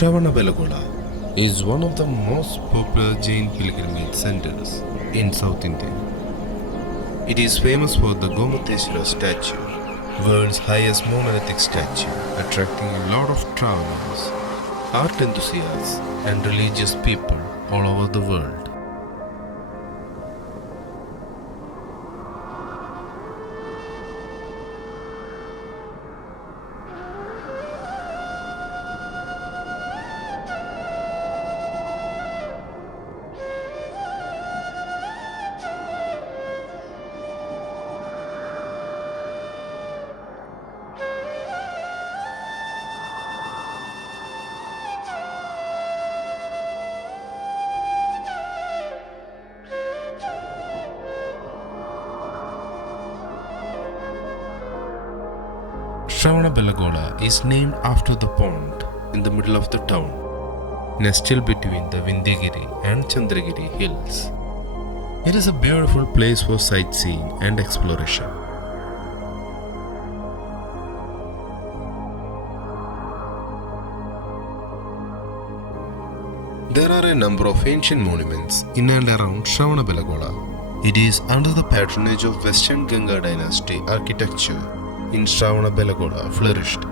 Shravanabelagola is one of the most popular Jain pilgrimage centers in South India. It is famous for the Gomateshwara statue, world's highest monolithic statue, attracting a lot of travelers, art enthusiasts, and religious people all over the world. Shravanabelagola is named after the pond in the middle of the town, nestled between the Vindhyagiri and Chandragiri hills. It is a beautiful place for sightseeing and exploration. There are a number of ancient monuments in and around Shravanabelagola. It is under the patronage of Western Ganga dynasty architecture in Shravanabelagola flourished.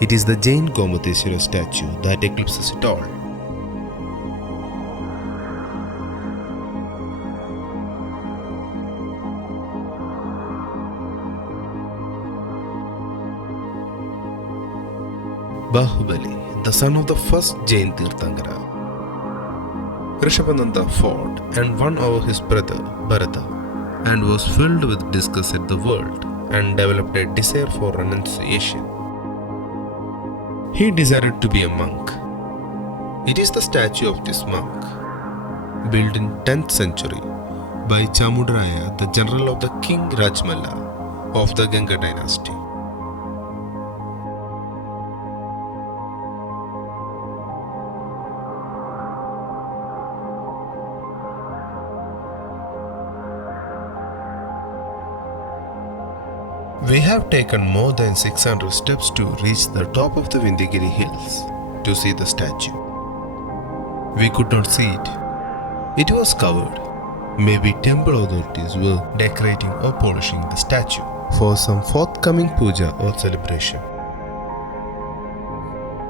It is the Jain Gomateshwara statue that eclipses it all. Bahubali, the son of the first Jain Tirthankara, Rishabhananda fought and won over his brother Bharata and was filled with disgust at the world and developed a desire for renunciation. He desired to be a monk. It is the statue of this monk, built in 10th century by Chamudraya, the general of the king Rajmalla of the Ganga dynasty. We have taken more than 600 steps to reach the top of the Vindhyagiri hills to see the statue. We could not see it. It was covered. Maybe temple authorities were decorating or polishing the statue for some forthcoming puja or celebration.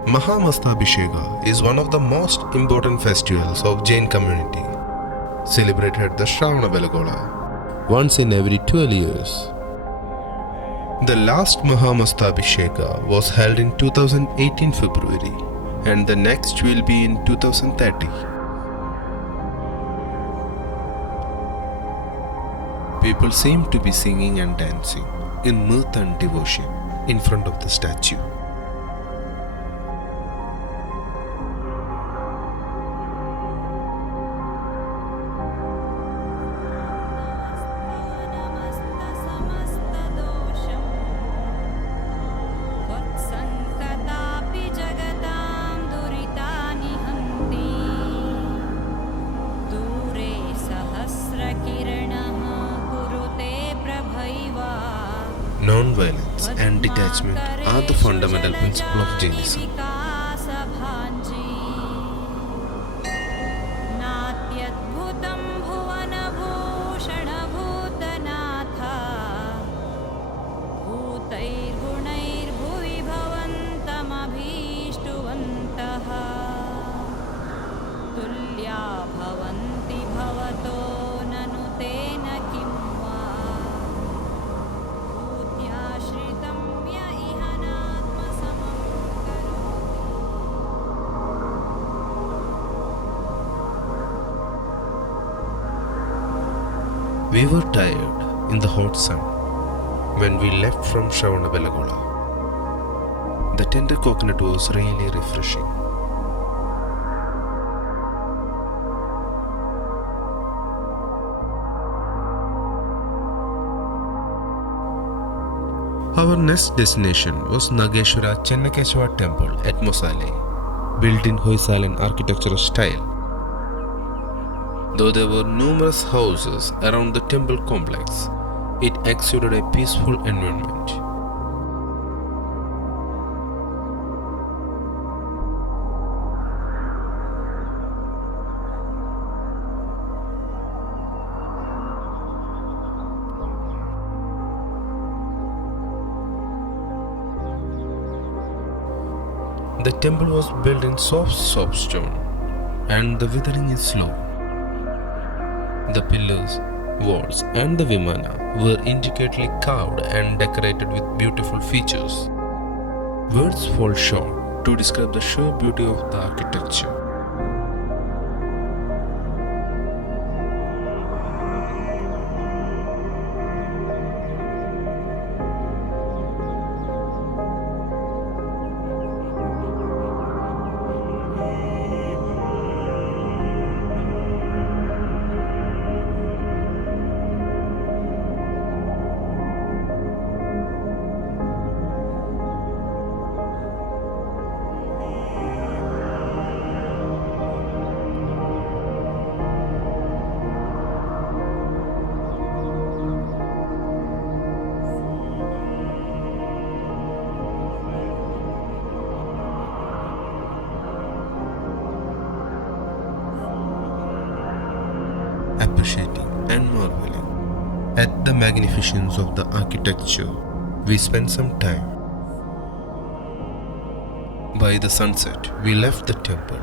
Mahamastabhisheka is one of the most important festivals of Jain community, celebrated at the Shravanabelagola once in every 12 years. The last Mahamastabhisheka was held in 2018 February and the next will be in 2030. People seem to be singing and dancing in mirth and devotion in front of the statue. Non-violence and detachment are the fundamental principles of Jainism. We were tired in the hot sun when we left from Shravanabelagola. The tender coconut was really refreshing. Our next destination was Nageshwara Chennakeshwara temple at Mosale, built in Hoysalan architectural style. Though there were numerous houses around the temple complex, it exuded a peaceful environment. The temple was built in soft soapstone, and the withering is slow. The pillars, walls, and the vimana were intricately carved and decorated with beautiful features. Words fall short to describe the sheer beauty of the architecture. Appreciating and marveling at the magnificence of the architecture, we spent some time. By the sunset, we left the temple